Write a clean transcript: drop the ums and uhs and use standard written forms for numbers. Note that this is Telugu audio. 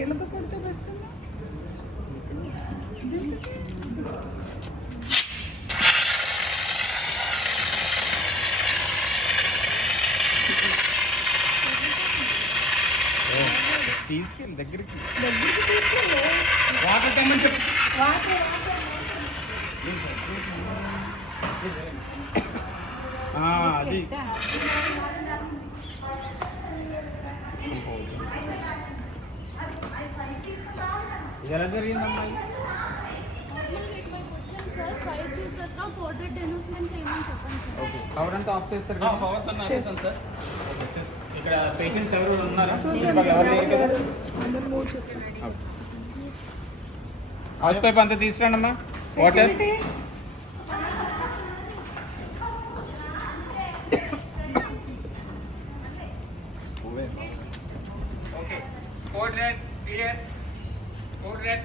నీళ్ళతో కొడితే బెస్ట్. తీసుకెళ్ళి దగ్గరికి తీసుకెళ్ళి వాటర్ తెమ్మని చెప్పు. అది ఎలా జరిగిందమ్మా? పవర్ అంతా ఆఫ్ చేస్తారు కదా? పవర్స్ అన్న ఆపేసాను సార్. ఇక్కడ పేషెంట్స్ ఎవరు ఉన్నారా? ఎవరు లేరు కదా? హౌస్ పైప్ అంతా తీసుకురండి అమ్మా. వాటర్